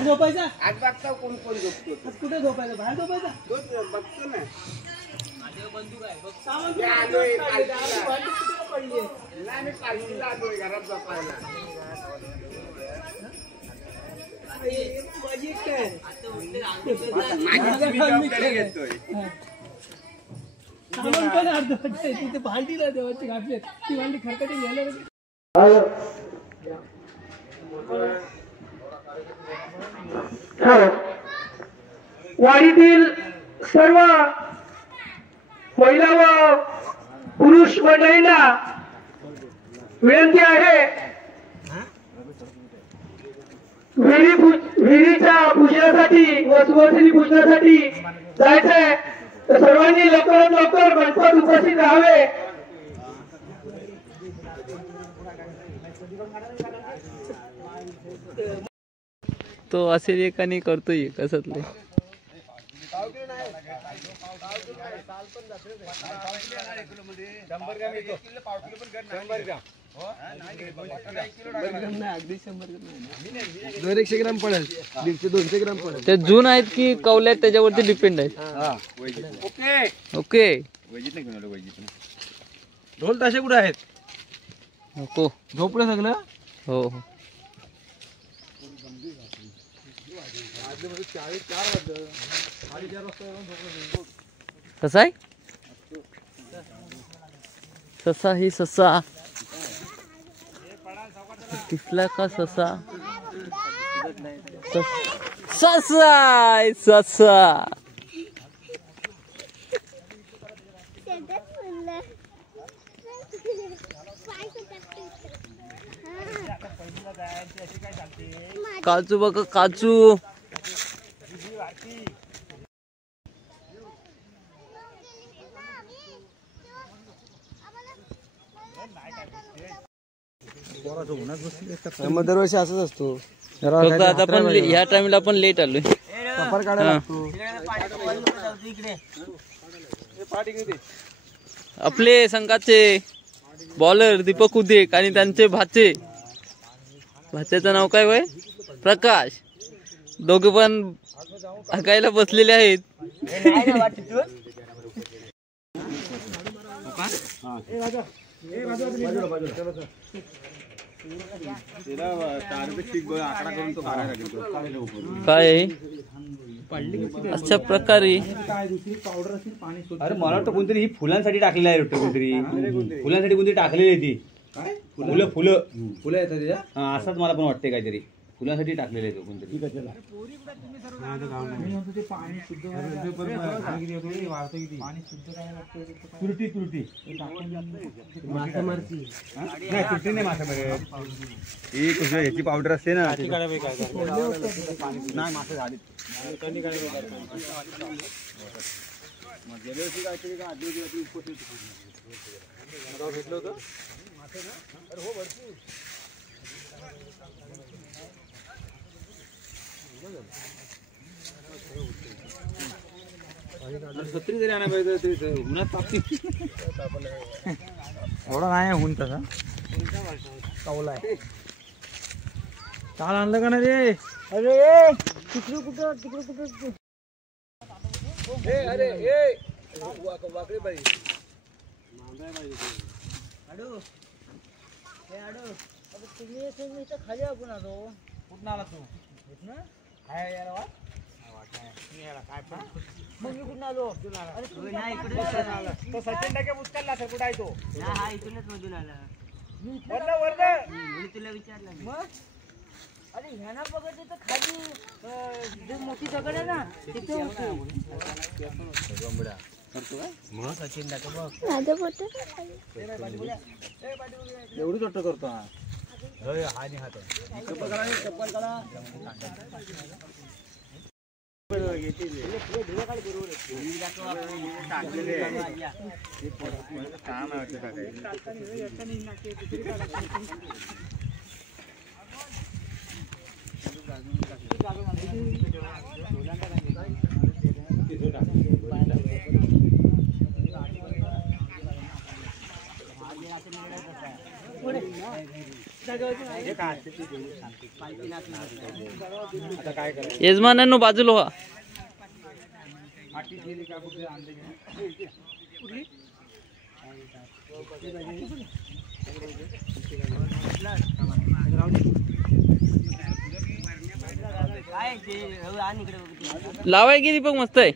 बाहेर झोपायचा आज बघता कोण कोण झोपतो आज कुठे झोपायचं बाहेर झोपायचा बघतो ना बंदूक आहे बघ आलोय पडली नाही मी पालखीला आलोय घरात झोपायला माझी काय घेतोय सामान पण अर्धवट आहे तिथे भांडीला देवाची घातली ती भांडी खरकटी घ्यायला वाडीतील सर्व महिला व पुरुष मंडळींना विनंती आहे विहिरीच्या पूजनासाठी व सुवासिनी पूजनासाठी जायचंय तर सर्वांनी लवकरात लवकर गणपत उपस्थित राहावे. तो असे एकाने करतोय कसतले ग्राम पडेल 150-200 ग्राम पडेल. ते जून आहेत की कवले आहेत त्याच्यावरती डिपेंड आहे. ओके ओके ढोल ताशे कुठे आहेत? नको झोपलं सगळं. हो हो कसा आहे ससा ही ससा किसला का ससा ससा ससा काजू बघा काजू दरवर्षी असंच असतो. फक्त आता पण ह्या टाइमला पण लेट आलोय. सफर काढायला लागतो. आपले संघाचे बॉलर दीपक उदेक आणि त्यांचे भाच्याचं नाव काय वय प्रकाश दोघे पण हकायला बसलेले आहेत. काय अशा प्रकारे अरे मला वाटतं कोणतरी ही फुलांसाठी टाकलेली आहे कोणतरी फुलांसाठी कोणतरी टाकलेली आहे ती फुलं येतात त्याच्या असंच मला पण वाटते काहीतरी फुलांसाठी टाकलेले आहे कोणतरी. ह्याची पावडर असते ना नाही मासे झाले भेटलं होतं सत्री जरी आणा पाहिजे उन्हात एवढा नाही ऊन तसा कवला आहे. चाल आणलं का नाही रे? अरे तिकडे कुठं अरे वाकडे बाई तुम्ही खाली आपण आलो कुठं आला तू काय यार मग मी कुठं आलो सचिन टाके मुस्कालला सर कुठं आहे तो इथूनच मधून आला तुला विचारलं मग अरे ह्याना बघत तर खाली जे मोठी दगड आहे ना तिथे सचिन टाके एवढी चट्ट करतो हा चप्पल काढा यजमानांनो बाजूला व्हा. लावाय की दीपक मस्त आहे.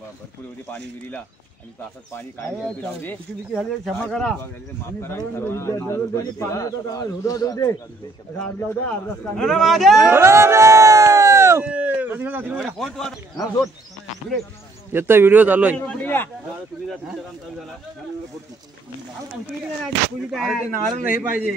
भरपूर एवढी पाणी विहिरीला आणि तासात पाणी काय क्षमा करा याचा व्हिडिओ चालू आहे. नारळ नाही पाहिजे.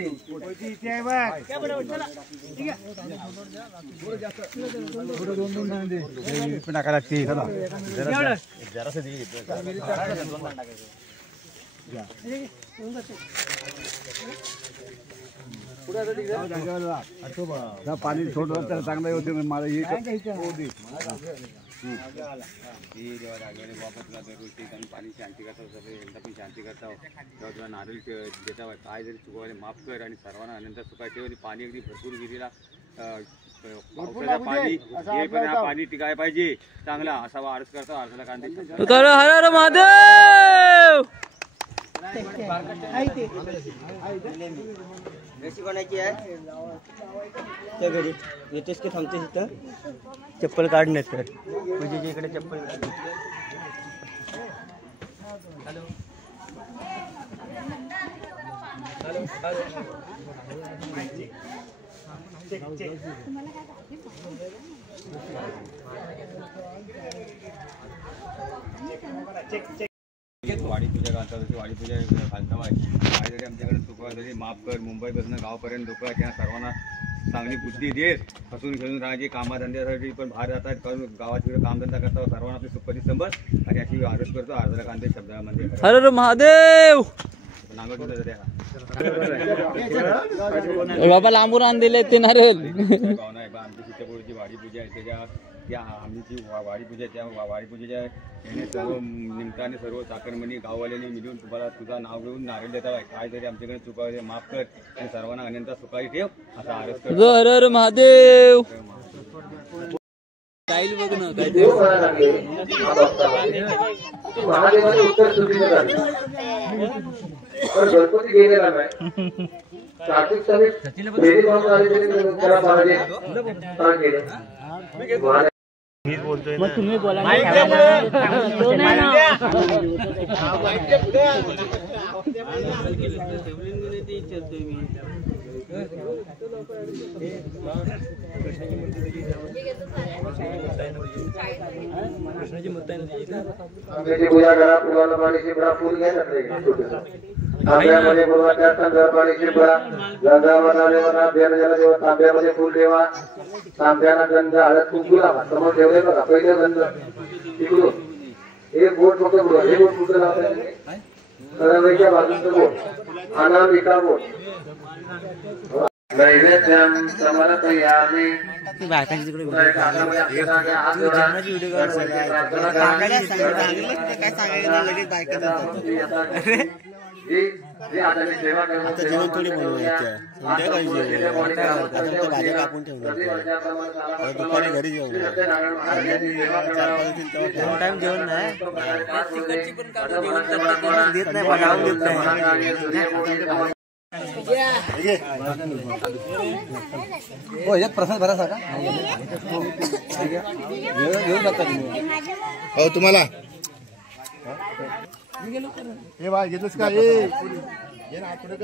पाणी सोडलं तर चांगलं होते मला हे पाणी शांती करता एकदा पण शांती करता तेव्हा तुला नारळ देता काय जरी चुकवायला माफ कर आणि सर्वांना आनंद सुखायचे आणि पाणी अगदी भरपूर विहिरीला पावसाचं पाणी हे पण हा पाणी टिकाय पाहिजे चांगला असावा अर्ज करता अर्जाला कांदे हर हर महादेव. रेसी कोणाची आहे त्या घरी येतेस की थांबतेस इथं चप्पल काढण्यात तर पूजेच्या इकडे चप्पल वाडी पूजा घालता जशी वाडी पूजा घालता काय जरी आमच्याकडे चुका जरी माफ कर मुंबईपासून गावापर्यंत लोक त्या सर्वांना चांगली बुद्धी देत हसून खेळून राहायची कामाधंद्यासाठी पण बाहेर जातात कारण गावात तिकडे कामधंदा करता सर्वांना आपली सुखपती संबत आणि अशी अर्ज करतो अर्जाला कांदे शब्दामध्ये हर हर महादेव. नांगर बाबा लांबून आण दिले ते नारळ. भावना आहे बा आमची सीतापोळीची वाडी पूजा आहे त्याच्या त्या आमची वाडी पूजा त्या वाडी पूजेच्या याने सर्व निमित्ताने सर्व चाकरमणी गाववाल्यांनी मिळून तुम्हाला तुझं नाव घेऊन नारळ देता आहे काय तरी आमच्याकडे चुकावे माफ कर आणि सर्वांना अनंत सुखाई ठेव असा आरज कर. हर हर महादेव. स्टाईल बघ ना काय देव म्हणायला लागले महादेवाने उत्तर चुकीचं झालं पण गणपती गेलेला नाही. कार्तिक समित भेदभाव झाले तरी त्याला महादेव स्थान केलं. मग तुम्ही बोला आंब्याची पूजा करा, फुलाला पाणी शिंपडा, फुल घ्या तांब्यामध्ये बोलवा, त्या तांब्यावर पाणी शिंपडा, गंधावरला देवाला देवाला देवा, तांब्यामध्ये फुल ठेवा, तांब्याला गंध हळद कुंकू लावा, समोर ठेवले बघा, पहिले गंध तिकडून एक बोट फक्त बोलवा, हे बोट कुठं लावता सरवैच्या बाजूचं बोट, अनामिका बोट. नैवेद्यम समर्पयामि. जेवण थोडी बनवायचं संध्याकाळी गाड्या कापून ठेवणार दुपारी घरी जेवण टाइम जेवण नाही देत नाही बनवून देत नाही. हो यात प्रसाद भरा का घेऊन जाता तुम्ही. हो तुम्हाला हे बा घेतोस का हे ना पुढे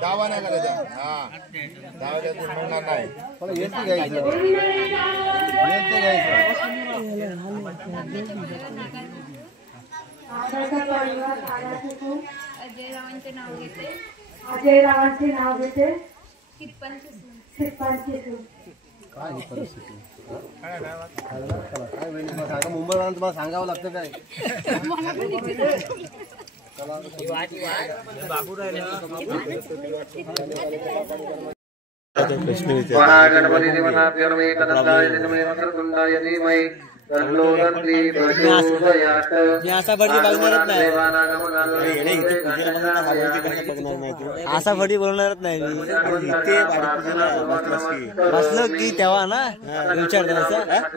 दावा नाही करायचा. हा दावा मिळणार नाही पण येते घ्यायचं येते घ्यायचं. अजय रावांचे नाव घेते. काय ही परिस्थिती काय मुंबईला तुम्हाला सांगावं लागतं काय. गणपती देवनाथ्यर्मे कदंताय धीमहि वक्रतुंडाय धीमहि तन्नो दन्ति प्रचोदयात्. असा भरती बघणारच नाही असा भरती बोलणारच नाही मी बसलो की तेव्हा ना विचारतात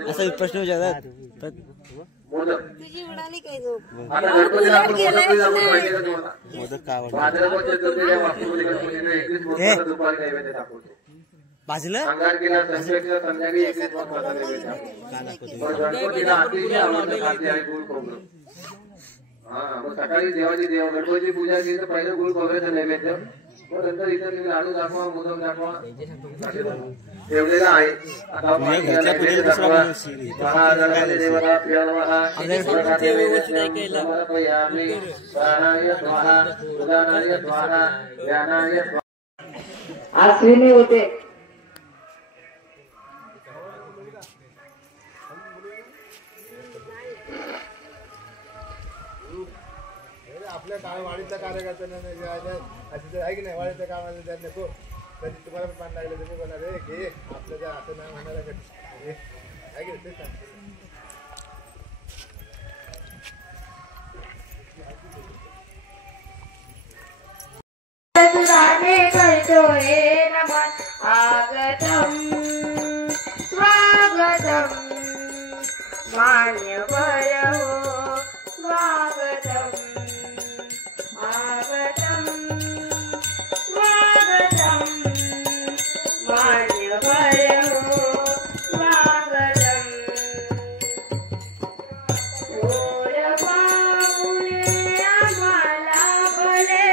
असा प्रश्न विचारतात. आता गणपतीला आपण मोदक का भाद्रपद चतुर्थीला वास्तुमध्ये गणपतीला 21 मोदक दुपारी नैवेद्य दाखवतो. भाजलं अंगारकीला संध्याकाळी 21 मोदकाचा नैवेद्य दाखवतो. गणपतीला अतिशय आवडतं खाद्य आहे गुळ खोबरं. हा मग सकाळी देवाची गणपतीची पूजा केली तर पहिलं गुळ खोबऱ्याचं नैवेद्य, मग नंतर इतर लाडू दाखवा, मोदक दाखवा ठेवलेला आहे. आता नैवेद्य दाखवा. महागणपती देवता प्रियनमः समर्पयामि. प्राणाय स्वाहा, उदानाय स्वाहा, ज्ञानाय स्वाहा. अश्विनी होते. आपल्या वाढीच्या कार्यकर्त्यांना आहे की नाही वाढीच्या कामाला त्या नको कधी तुम्हाला पण पाणी लागलं तुम्ही बोला रे घे आपलं जर असं नाही म्हणायला कधी आहे की तेच करतोय नमन आगतम स्वागतम मान्यवर हो स्वागतम आगतम स्वागतम मान्यवर हो स्वागतम. ओर पाहुणे आम्हाला भले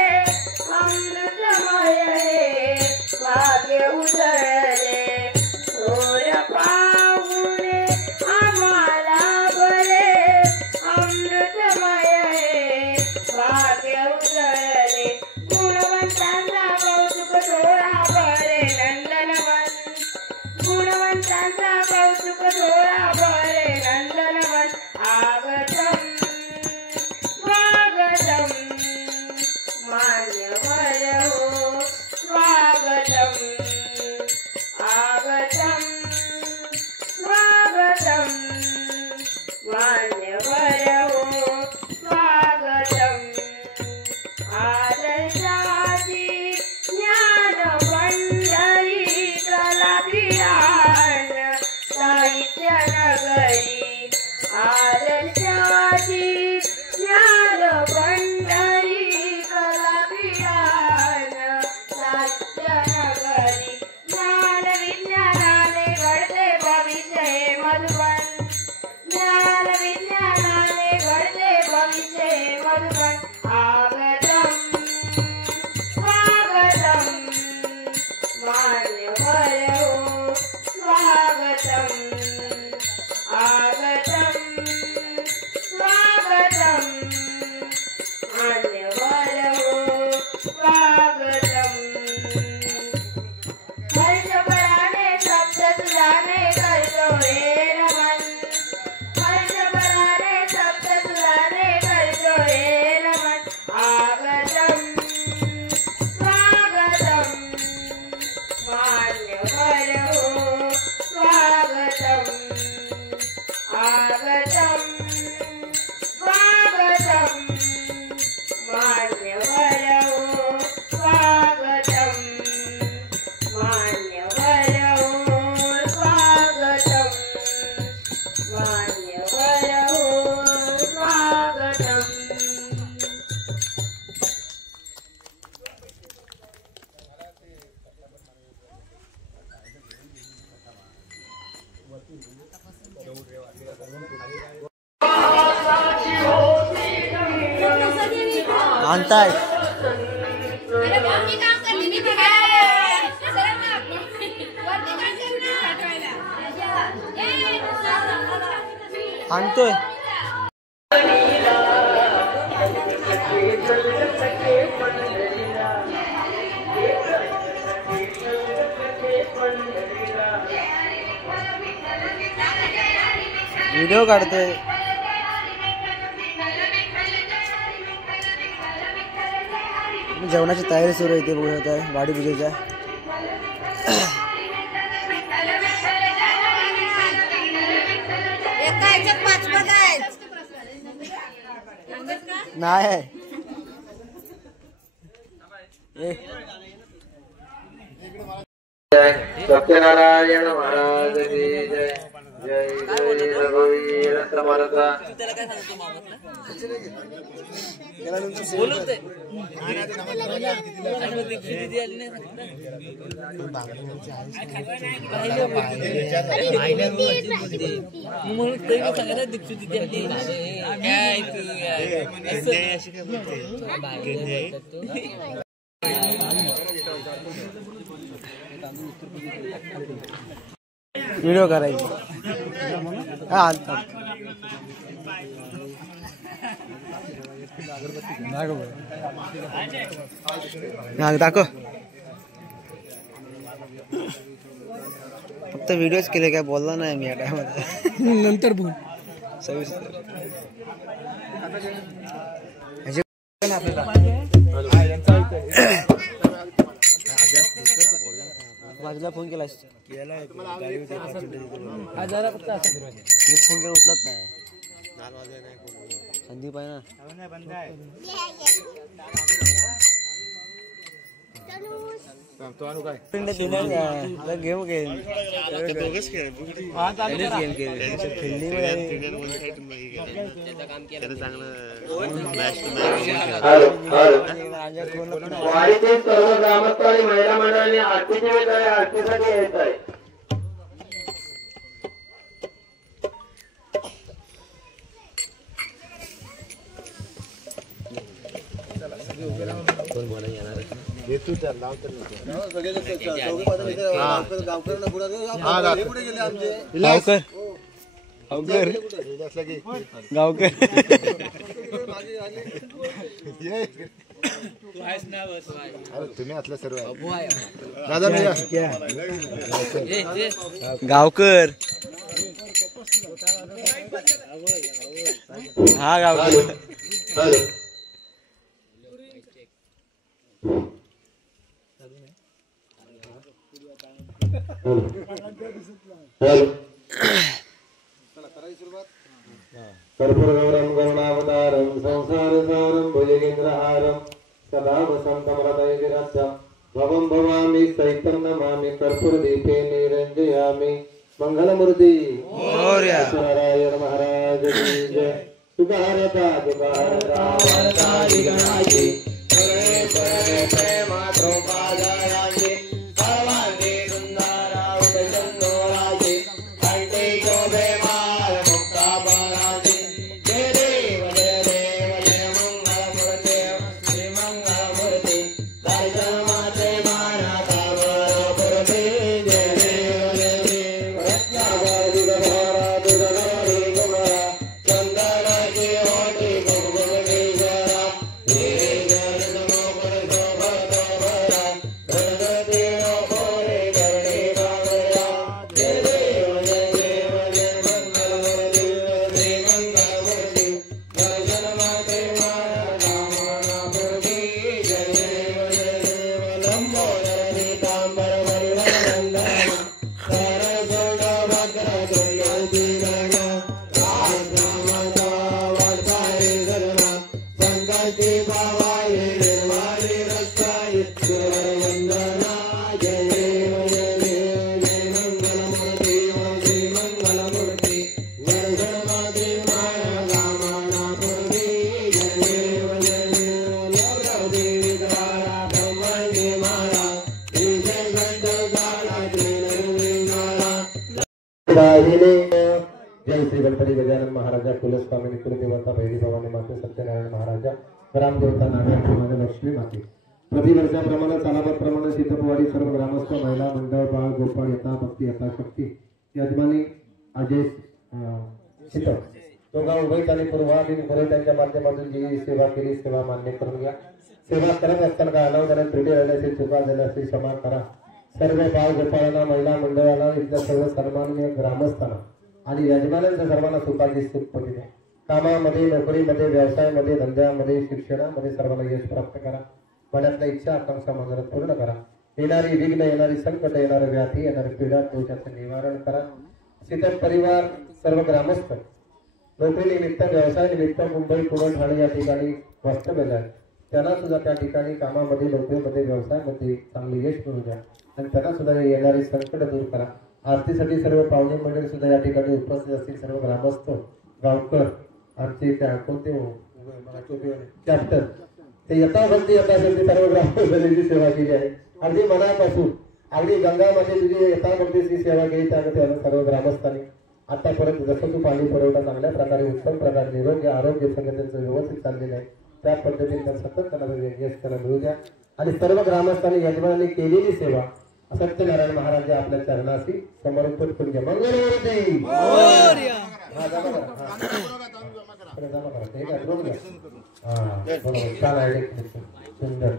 अमृतमय हे भाग्य उजळले. ओर पाहुणे आम्हाला भले अमृतमय हे भाग्य उजळले. गुणवंतांचा कौतुक डोळा भरे नंदनवन. गुणवंतांचा कौतुक डोळा भरे नंदनवन. आगतम स्वागतम मान्यवर हो स्वागतम आगतम स्वागतम मान्यवर हो स्वागतम. आदर्शाची ज्ञान पंढरी कलाभियान साहित्य नगरी. आदर्शाची ज्ञान पंढरी कलाभियान साहित्य नगरी. ज्ञान विज्ञानाने घडते भविष्य हे मधुबन. ज्ञान विज्ञानाने घडते भविष्य हे मधुबन. आगतम स्वागतम मान्यवर हो आणताय आणतोय व्हिडिओ काढतोय जेवणाची तयारी सुरू आहे ते बघत आहे वाडी पूजेच्या नाही सत्यनारायण महाराज की जय. जय जय रघुवीर समर्थ. व्हिडिओ करायची हा दाखव फक्त व्हिडिओच केले काय बोलला नाही मी या टायमाला नंतर बोल सविस्तर बाजूला फोन केला फोन केला उचलत नाही संदीप आहे ना गेम वाडीतील सर्व ग्रामस्थ आणि महिला मंडळांनी आरतीची वेळ आहे आरतीसाठी येत आहे. गावकर तुम्ही असलं सर्व दादा गावकर हा गावकर कर्पूरगौरं करुणावतारं संसारसारं भुजगेन्द्रहारं सदा वसन्तं हृदयविरसं भवं भवामि सहितं नमामि कर्पूरदीपे निरञ्जयामि. मंगलमूर्ती नारायण महाराज की जय. सुभारता गणाची जय वाहिनी जय श्री गणपती गजानन महाराजा कुलस्वामी कुलदेवता भैरी भवानी माते सत्यनारायण महाराजा ग्रामदेवता नागार्जुन लक्ष्मी माते प्रतिवर्षाप्रमाणे सालाबादप्रमाणे सीतापवाडी सर्व ग्रामस्थ महिला मंडळ बाळ गोपाळ यथा भक्ती यथाशक्ती यजमानी अजय सीता दोघा उभयत आणि पूर्वाधीन त्यांच्या माध्यमातून जी सेवा केली सेवा मान्य करून घ्या. सेवा करत असताना काय अनावधानात त्रुटी राहिल्याचे चुका झाल्याचे क्षमा करा. सर्व बाळ गोपाळांना महिला मंडळाला इथल्या सर्व सन्माननीय ग्रामस्थांना आणि यजमानांच्या सर्वांना सुखाची सुखपती द्या. कामामध्ये नोकरीमध्ये व्यवसायामध्ये धंद्यामध्ये शिक्षणामध्ये सर्वांना यश प्राप्त करा. मनातल्या इच्छा आकांक्षा मंदिरात पूर्ण करा. येणारी विघ्न येणारी संकट येणारे व्याधी येणारे पीडा दोषाचे निवारण करा. शीतल परिवार सर्व ग्रामस्थ नोकरी निमित्त व्यवसाय निमित्त मुंबई पुणे ठाणे या ठिकाणी वास्तव्याला आहे. त्यांना सुद्धा त्या ठिकाणी कामामध्ये नोकरीमध्ये व्यवसायामध्ये चांगले यश मिळू द्या आणि त्यांना सुद्धा येणारी संकट दूर करा. आरतीसाठी सर्व पाहुणे मंडळी सुद्धा या ठिकाणी उपस्थित असतील. सर्व ग्रामस्थ गावकर आमचे कोणते चॅप्टर ते यथाभक्ती यथाशक्ती सर्व ग्रामस्थांची सेवा केली आहे. अगदी मनापासून अगदी गंगामध्ये तुझी यथाभक्तीची सेवा केली त्यामध्ये सर्व ग्रामस्थांनी आतापर्यंत जसं तू पाणी पुरवठा चांगल्या प्रकारे उत्तम प्रकारे निरोगी आरोग्य संघटनेचं व्यवस्थित चाललेलं आहे त्या पद्धतीने सतत त्यांना यश त्यांना मिळू द्या. आणि सर्व ग्रामस्थांनी यजमानांनी केलेली सेवा सत्यनारायण महाराज आपल्या चरणाशी समर्पित करून घ्या. मंगलमूर्ती छान आहे सुंदर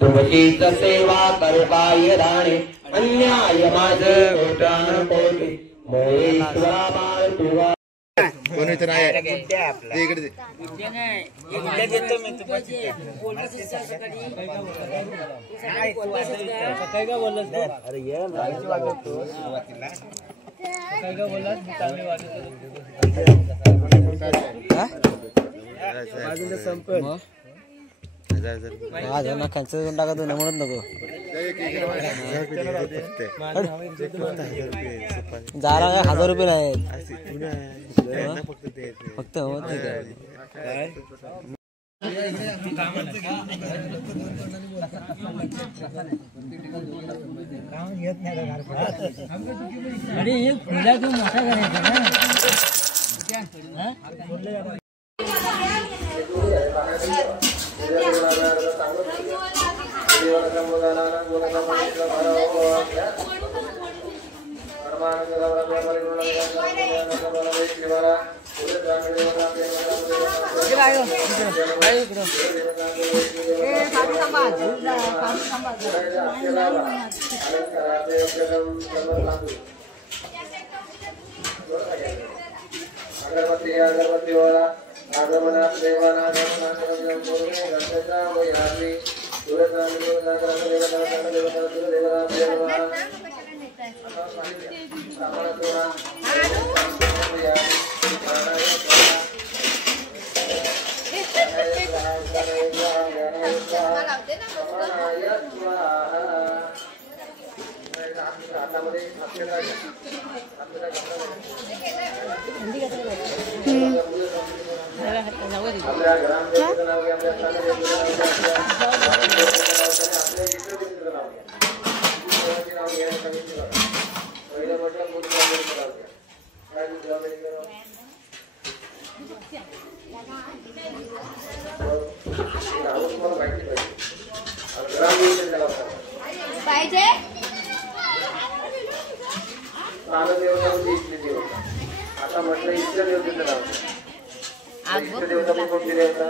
तुमचीच सेवा करपाय राणे अन्याय माझ कोटान कोटी मोरेश्वरा बाळ तुवा कोणी तर आहे इकडे कॅन्सल टाका तू म्हणत नको जरा काय 1000 रुपये नाही फक्त अगरबत्ती अगरबत्ती वाला आगमनाथ देवानागमनाथ गणपता वैहारी सुरता देवता देवता देवता देवता देवता सामना तोरा आपल्या ग्रामदेवतेचं नाव घ्या आपल्या नाव घ्या पहिलं म्हटलं पाहिजे आता म्हटलं इष्ट देवतेचं नाव इष्ट देवता पण कोणती देवता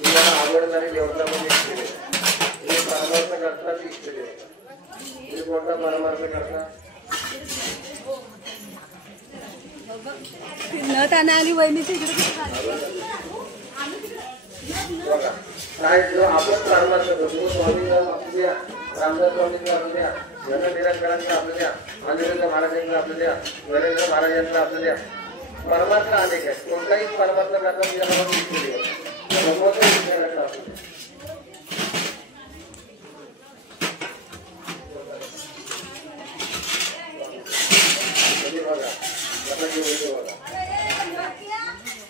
तुम्हाला आवडणारी देवता म्हणजे इष्ट देवता परमार्थ करता ती इष्ट देवता तुम्ही कोणता परमार्थ करता न ताना आली वहिनीची इकडे बघा काय जो आपण परमार्थ करतो स्वामींना आपल्या द्या, रामदास स्वामींना आपल्या द्या, जननिरंकारांना आपल्या द्या, आनंद महाराजांना आपल्या द्या, नरेंद्र महाराजांना आपल्या द्या. परमार्थ अनेक आहेत. कोणताही परमार्थ करता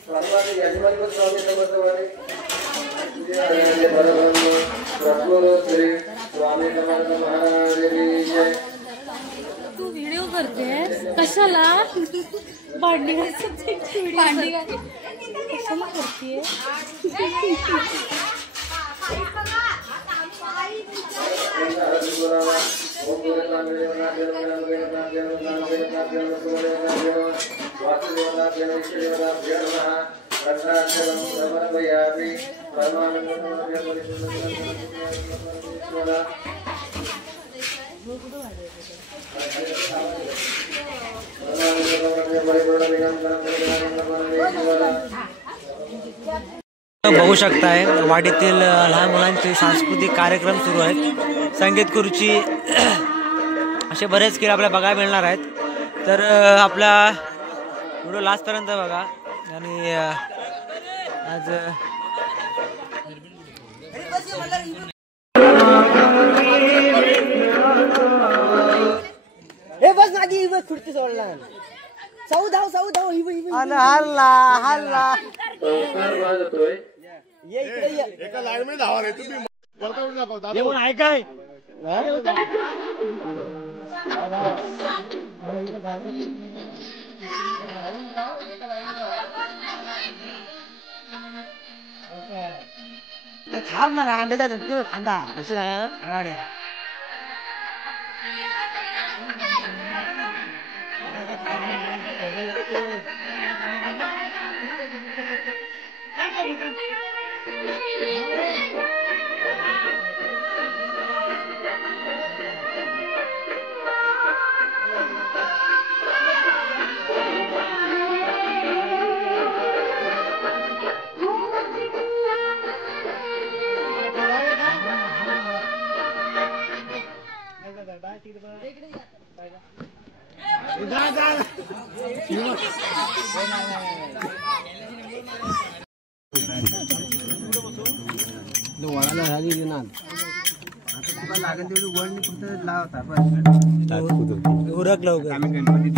परमार्थ यजमान पण स्वामी समर्थ वाले स्वामी समर्थ महाराज की जय. तू व्हिडिओ करतेस कशाला? भांडी भांडी कशाला करतेय? बघू शकताय वाडीतील लहान मुलांचे सांस्कृतिक कार्यक्रम सुरू आहेत. संगीत खुर्ची असे बरेच खेळ आपल्याला बघायला मिळणार आहेत. तर आपला व्हिडिओ लास्टपर्यंत बघा. आणि आज बस माझी खुर्ची सोडला. साऊ धाव हल्ला हल्ला एका लाईन मध्ये धावा रे तुम्ही काय वळाला झाली ना आता लागेल तेवढी वळणी फक्त लावता उरक लवकर. आम्ही गणपती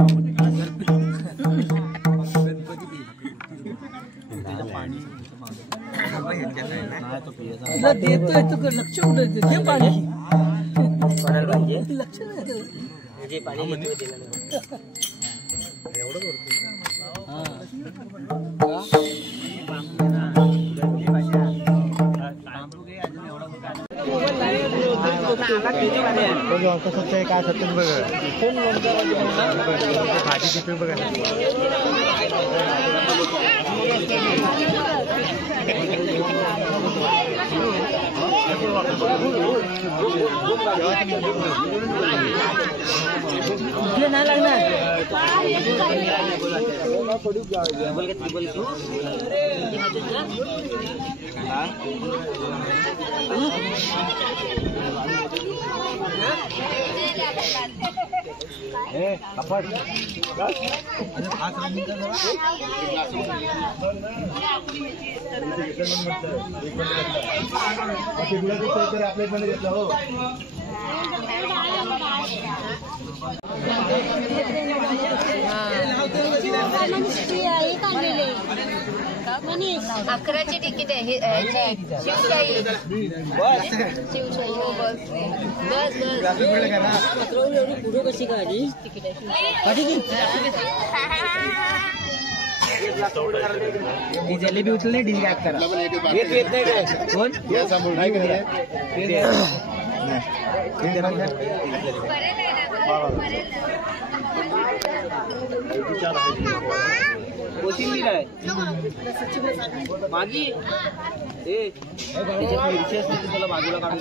देतोय तू लक्ष कुठे पाणी लक्ष नाही पाणी कसं काय सत्य बघा भाजी तिथे बघा नाही लागणार आपल्या पण घेतलं हो अकराची तिकीट आहे शिवशाही शिवशाही हो बस पुढे कशी काढली जलेबी उचलली डिश गॅप करा येत नाही काय कोण कोशिंबीर आहे मागी मिरची असते त्याला बाजूला काढून